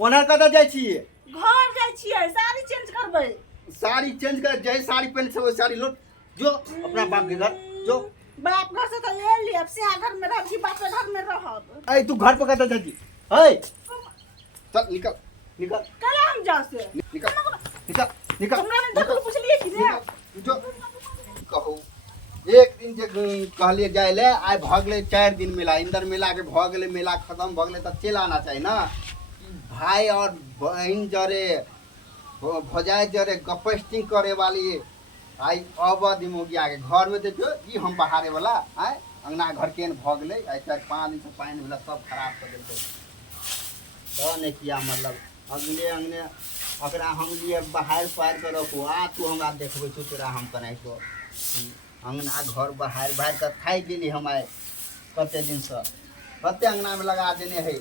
Owner कतऽ जाइ छियै? घर जाइ छियै, साड़ी चेंज करबै। साड़ी चेंज कर, जय साड़ी पहन से वो साड़ी लो जो अपना बाप के घर जो। बाप घर से तो ले लियब, सिया घर में रहब कि बाप के घर में रहब? ऐ तू घर पर कतऽ जाइ छी? है चल निकल निकल कल हम जाओ से निकल निकल निकल। हमरा ने देखो पूछलिए कि रे जो कहू एक दिन जे कहलिए जाय ले, आइ भऽ गेलै 4 दिन मेला, इंदर मेला के भऽ गेलै, मेला खत्म भऽ गेलै तऽ चलि आना चाही ना। भाई और बहन जरे भौजाई जरे गपस्टिंग करे वाली आई अवधि मोगिया के घर में देखियो ई हम बहारे वाला आय अंगना घर केन भऽ गेलै, आइ 4-5 दिन से पानी वाला सब खराब कर देलकै। तो नहीं किया मतलब अगले अंगने ओकरा हम लिए बाहर पार कर रखू, आ तू हमरा देखबै छौ तोरा हम कनाइ तो अंगना घर बाहर बाहर कर खाई गेली हम आइ कते दिन से कते अंगना में लगा देने है।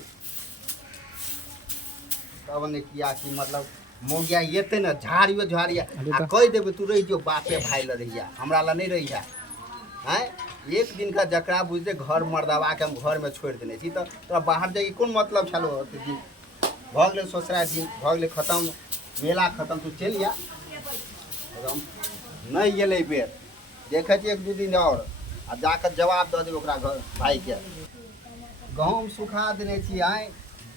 तब ने किया कि मतलब मोगिया येते ना झाड़ियो झाड़िया आ कह देबे तू रही जो बापे भाई ल रहिया, हमरा ला नहीं रहिया हैं। एक दिन का जकरा बुझते घर मर्दवा के हम घर में छोड़ देने छी तो तोरा बाहर जाके कौन मतलब छलो? भऽ गेलै ससुरा दिन भऽ गेलै खत्म, मेला खत्म, तू चलि आ एकदम नहीं गेलै बेर देखे छी 1-2 दिन और आ जाकर जवाब दऽ देबै ओकरा घर भाई के। गहूम सुखा देने छी आइ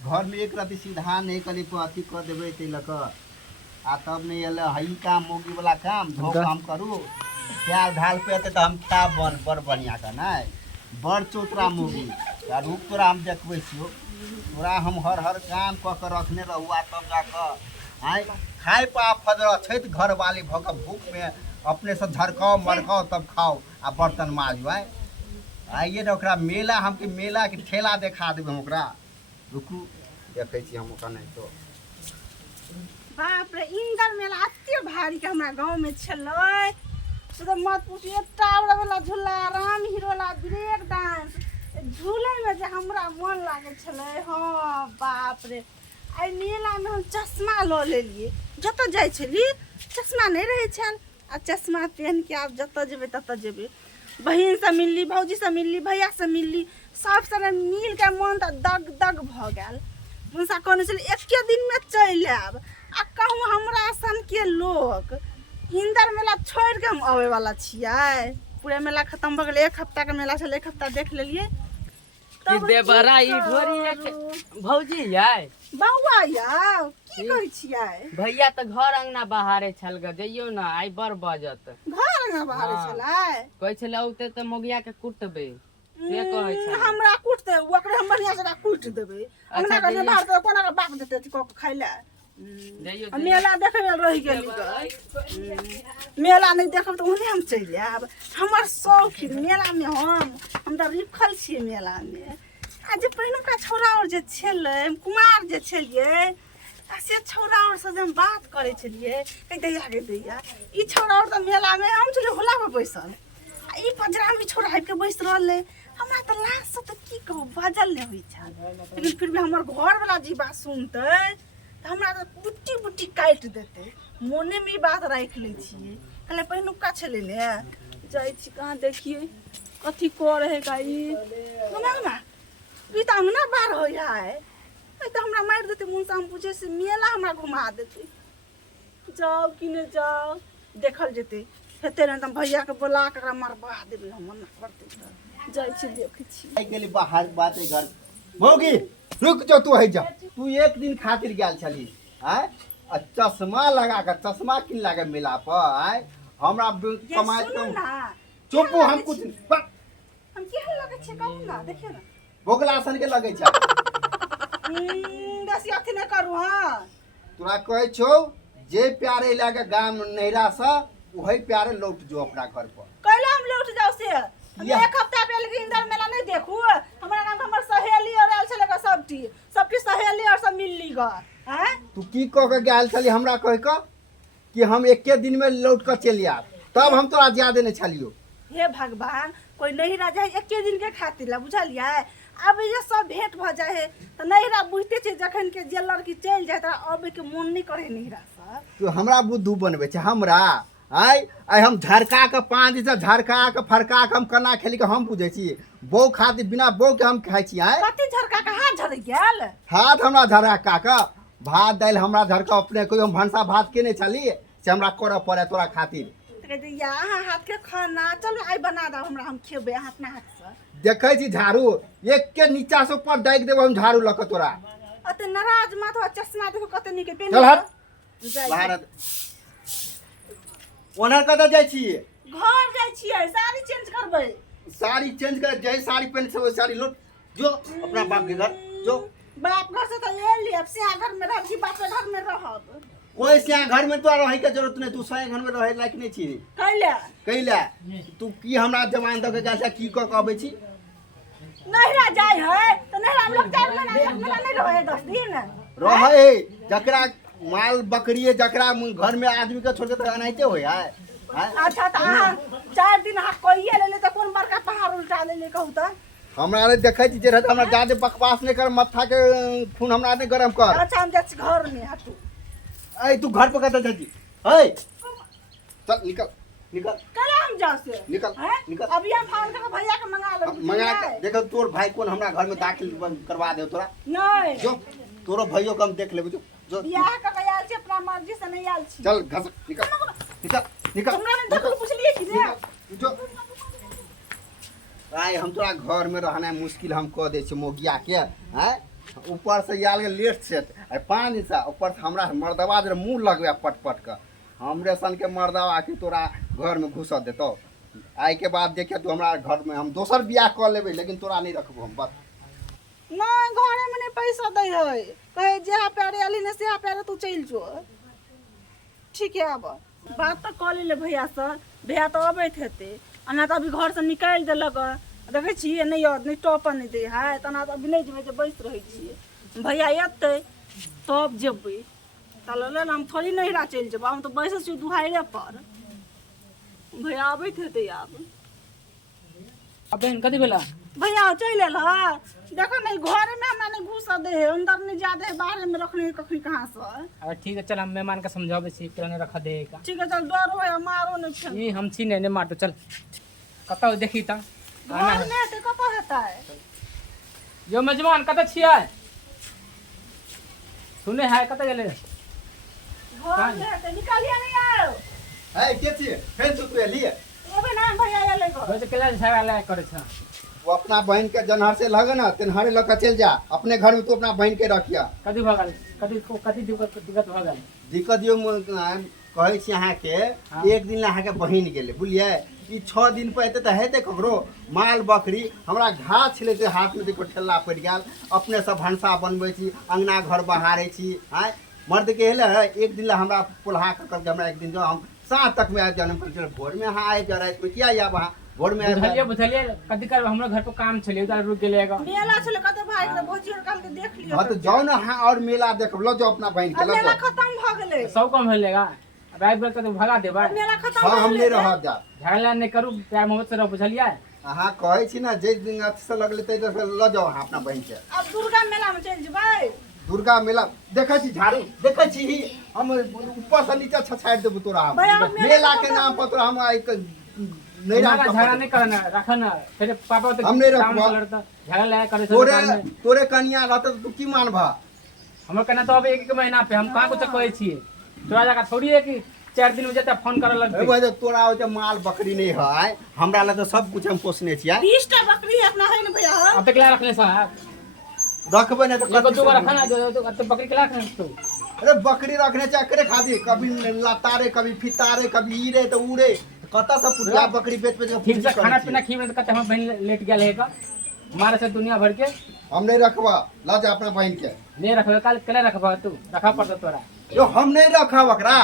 घर में एक रति सीधा नहीं कली अथी कऽ देबै ताहि लऽ कऽ आ तब नहीं अयलै हई काम मोगी वाला काम धो काम करू प्याज ढाल पे तऽ हम खा बड़ बढ़िया का नहीं बड़ चोतरा मोगी आ रूप तोरा हम देखबै छियौ, तोरा हम हर काम कऽ के रखने रहुआ तब जाकऽ आइ खाए पा फजर छथि घर वाली भऽ कऽ भूख में अपने से झरकाओ मरकाओ तब खाओ आ बर्तन माजू। आइए ने ओकरा मेला हमके मेला के ठेला देखा देबै हम ओकरा, रुकू देखै छी हम ओकरा नहीं तो। बाप रे इंदर मेला एते भारी के हमरा गांव में छलै से तो मत पूछिए। टावर वाला झूला, राम हीरो वाला ब्रेक डांस, झूले में जे हमरा मन लागे छलै। हाँ बाप रे आई मेला में हम चश्मा लऽ लेलिए, जतऽ जाइ छली चश्मा नहीं रहे छल आ चश्मा पहन के आब जतऽ जेबै ततऽ जेबै। बहन से मिलली, भौजी से मिलली, भैया से मिलली, सब से मिल के मन तऽ दग दग भऽ गेल। मुनसा कहने छलै एके दिन में चलि आयब आ कहूँ हमरा सन के लोग इंदर मेला छोड़ के हम आवे वाला छियै। पूरे मेला खत्म भऽ गेलै, 1 हफ्ता के मेला छलै, 1 हफ्ता देख लेलिए। कि देबरा ई ढोरी भौजी याय बौआ यौ की कहै छियै? भैया तऽ घर अंगना बहारे छल ग, जइयो ना आइ बड़ बजत। घर अंगना बहारे छलै कहै छलै औते तऽ मोगिया के कुटबे से कहै छै। हमरा कुट दे ओकरे हम बढ़िया से कुट देबै। हमरा के ने बाहर कोना के बाप देते क खाइ ले। जइयो मेला देखे में रह गेली मेला नहीं देखब तो उन्हें हम चलि आयब। हमर शौक मेला में हम तऽ रिखल छियै मेला में। आ जे पहिनुका छौड़ा और जे छलै कुमार जे छलियै से छौड़ा और से हम बात करे छलियै कह दैया गे दैया ई छौड़ा और तऽ मेला में हम छलियै होला पर बैसल आ ई पजरा में छोड़ा हट के बैस रहले। हमरा तऽ लाज से तऽ की कहू बाजल नहीं होइ छल, लेकिन फिर भी हमर घर वाला जी बात सुनते हमरा तऽ बुट्टी बुट्टी काटि देते। मोने में ई बात राखि लै छियै। कहले पहिनुका छलै ने जाइ छी कहाँ देखिए कथी कर है का ई ई तऽ अंगना बार हो है तो हमरा मारि देते। मुनसा हम पूछे से मेला हमरा घुमा देते, जाओ कि नहीं जाओ देखल जेते। हेते नहीं तो भैया के बोला के मरवा देबे, हम मना करते जाइ छी देखै छी। आई गेली बाहर बात है घर भौगी रुक जो तू है जा। तू एक दिन खातिर गेल छली आय आ चश्मा लगा के चश्मा किन लागे मेला पर आय हमरा कमाई तो चुप हम कुछ हम केहन लगे छै कहू ना देखियो ना बोगला सन के लगे छै। बेसी अथी नहीं करू। हाँ तोरा कहै छौ जे प्यारे लागे गाम नैरा से वही प्यारे लौट जो अपना घर पर। कैला हम लौट जाओ से हम 1 हफ्ता पहले के इंदर मेला नहीं देखू। हमरा गांव हमर सहेली और आयल छले सबटी सहेली और सब मिलली ग। हैं तू की कह के गेल छली हमरा कह के कि हम एके दिन में लौट के चलि आब, तब हम तोरा ज्यादा नहीं छलियो। हे भगवान कोई नहीं रह जाए एके दिन के खातिर ला बुझलिए। अब ये सब भेंट भ जाए है तो नैहरा बुझते छे जखन के जे लड़की चल जाए तरा अब के मन नहीं करे नैहरा से। तू हमरा बुद्धू बनबे छे हमरा आय हम झरका के 5 दिन से झरका के फरका के हम केना खेली के हम बुझे छी। बौ खातिर बिना बौ के हम खाई छी। आय कथी झरका के हाथ झड़ गेल हाथ हमरा झरका के भात दाल हमरा घर का अपने कोई हम भंसा भात के नहीं चली से हमरा करऽ पड़े तोरा खातिर। तो कहते या अहाँ हाथ के खाना चल आई बना दो हमरा, हम खेबे अपना हाथ से। देखे छी झाड़ू एक के नीचा से ऊपर दागि देबो हम झाड़ू लऽ के तोरा। अते नाराज मत हो, चश्मा देखो कते निके पेन। चल हट भारत ओनर कतऽ जाइ छी? घर जाइ छियै, साड़ी चेंज करबै। साड़ी चेंज कर जय साड़ी पहन से वो साड़ी लो जो अपना बाप के घर जो। बाप घर से तो ले लिया, से घर में रह की बाप के घर में रहब। कोई से घर में तो रहे के जरूरत नहीं, तू स्वयं घर में रहे लायक नहीं छी। कैले कैला तू की हमरा जवान दऽ के गाछा की कऽ के अबै छी? नहिरा जाय है तो नहिरा हम लोग 4 महीना 1 महीना नहीं रहे 10 दिन रहे। जकरा माल बकरी है जकरा घर में आदमी के छोड़ के तो अनाइते हो है। अच्छा तो अहाँ 4 दिन अहाँ कोइए ले ले तो कौन बड़का पहाड़ उल्टा ले ले कहू तो। हमरा रे देखै छी जे रहत हमरा ज्यादा बकवास नहीं कर, मत्था के खून हमरा नहीं गरम कर। अच्छा हम जाय छी घर में हटू। ए तू घर पे कतऽ जाइ छी? ए चल निकल निकल कल हम जाओ से निकल हैं? निकल। अभी हम फोन करके भैया के मंगा लो। मंगा के देखो तोर भाई कौन हमरा घर में दाखिल करवा दे तोरा। नहीं जो तोरो भाइयों को हम देख लेबे जो बियाह करके आयल छी, अपना मर्जी से नहीं आयल छी। चल घस निकल निकल निकल तुमरा ने देखो पूछलिए कि रे जो आय हम तोरा घर में रहना मुश्किल हम कह दे छी मोगिया के हैं। ऊपर से आयल लेट सेट आ पानी से ऊपर से हमरा मर्दवा जे मुंह लगवे पट पट के हमरे सन के मर्दवा के तोरा घर में घुस देतो। आइ के बाद देखिए तू हमरा घर में हम दोसर बियाह कर लेबे लेकिन तोरा नहीं रखबो हम। बस नहीं घरे में नहीं पैसा दे है, कहे जहाँ प्यारे आली ने से प्यारे तू चल जो। ठीक है अब बात तो कह ले भैया से, भैया तो अबैत हेते अना तो अभी घर से निकाल देलक। देखे छिए नहीं और नहीं टॉपर नहीं दे है तना तो अभी नहीं जेबे जे बैस रहे छिए। भैया एते तब जेबे तले हम थोड़ी नहिरा चल जेबे, हम तो बैसे छी दुहारे पर। भैया अबैत हेते आब। बहन कथी भेला? भैया चल आयल है देखो नहीं घरे में हमरा नहीं घुस दे है, अंदर नहीं जा दे है, बाहर में रखने कखनी कहाँ से। अरे ठीक है चल हम मेहमान का समझावे छी केने रख दे का। ठीक है चल डरो है मारो नहीं फिर। ई हम छी ने मार तो चल कतौ देखी ता घर में ते कतो हेता है। यो मेजबान कतऽ छियै? सुने है कतऽ गेले? घर में ते निकालिया नहीं आयो। है के छी फेन तू लिए एबे ना भैया आले घर। वैसे केला छावा करे छ। वो अपना बहन के जनहर से लगे ना तेनहरे लग चल जा, अपने घर में तू अपना बहन के रखिया। कथी भगल कथी दिक्कत भगल? दिक्कत यो कहे छी अहाँ के एक दिन अहाँ के बहन गेले बुझलिए ई 6 दिन पे एते त हेते ककरो माल बकरी हमरा घास छिले हाथ में देखो ठेला पड़ गेल। अपने सब भंसा बनबै छी अंगना घर बहारे छी। हैं मर्द के हेले है एक दिन हमरा पुल्हा कर हमरा एक दिन जो हम साँझ तक में आ जाने पर भोर में अहाँ आए जा रात में किया या वहां भोर में बुझलिए कथी कर हमरा घर पे काम छले उधर रुक गेलेगा। मेला चले कते भाई के भोजी और काल के देख लियो। हां तो जाओ ना हां और मेला देख लो जो अपना बहन के मेला लो खत्म भ गेले। सब कम भेलेगा रात भर तो भगा देबा। मेला खत्म हां हम नहीं रह जा झगड़ा नहीं करू प्यार मोहब्बत से रह बुझलिए। अहाँ कहे छी ना जे दिन अच्छे से लगले तै से ल जाओ अहाँ अपना बहन के। अब दुर्गा मेला में चल जेबै। दुर्गा मेला देखे छी झाड़ू देखे छी ही हम ऊपर से नीचे छछाड़ देबो तोरा हम। मेला के नाम पर तोरा हम आई नहीं रहा झगड़ा नहीं करना रखना फिर पापा तो हम नहीं रखबा झगड़ा लगा करे तोरे कन्या रहत तू की मानबा? हमर कन्या तो अब 1 महीना पे हम कहां कुछ कहै छिए तोरा जगह थोड़ी है कि 4 दिन में जते फोन करे लगते। भाई तोरा हो माल बकरी नहीं है हमरा ला तो सब कुछ हम पोसने छियै। 20 टा बकरी अपना है न भैया। अब तक ला रखले साहब रखबे ना तो कतो रखना तो बकरी के ला रखना तो। अरे बकरी रखने चक्करे खादी कभी लतारे कभी फितारे कभी ईरे तो उड़े कता से पुटला बकरी बेच बेच ठीक से खाना पीना खिबे तो कहते हम बहन लेट गेल है का मारे से दुनिया भर के हम नहीं रखबा ला जा अपना बहन के। नहीं रखबे कल केला रखबा तू रखा पड़त तोरा जो हम नहीं रखब ओकरा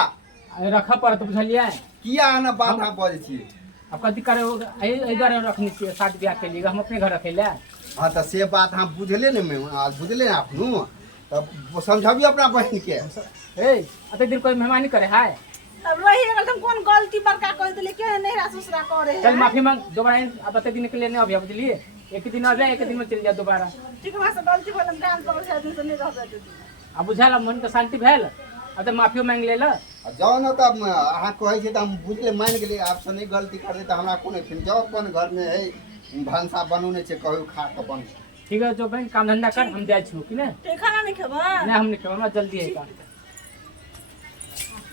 रखा पड़त बुझलिए। किया ना बात हम बोले छी अब कथी करे इधर रखनी चाहिए शादी ब्याह के लिए हम अपने घर रखे ले। हाँ तो से बात हम बुझले ने मैं बुझले ना अपनू तब समझाबी अपना बहन के। ए अते दिन कोई मेहमानी करे है अब रही अगर तुम कौन गलती बड़का कर देले के नहीं ससुरा करे है। चल माफी मांग दोबारा अब अते दिन के लिए नहीं अभी बुझलिए। एक दिन आ जाए एक दिन में चल जा दोबारा। ठीक है से गलती भलम डांस कर से दिन से नहीं रह जाते। अब बुझाला मन के शांति भेल अब माफियो मांग ले ल जाओ ना तब अहाँ कहे छी त हम बुझले मान गेली आप से नहीं गलती कर दे त हमरा कोने फिर जाओ अपन घर में है भंसा बनौने छे कहू खा के अपन ठीक है जो बहन काम धंधा कर हम जाए छी कि नहीं ते खाना नहीं खेबा नहीं हम नहीं खेब हमरा जल्दी है काम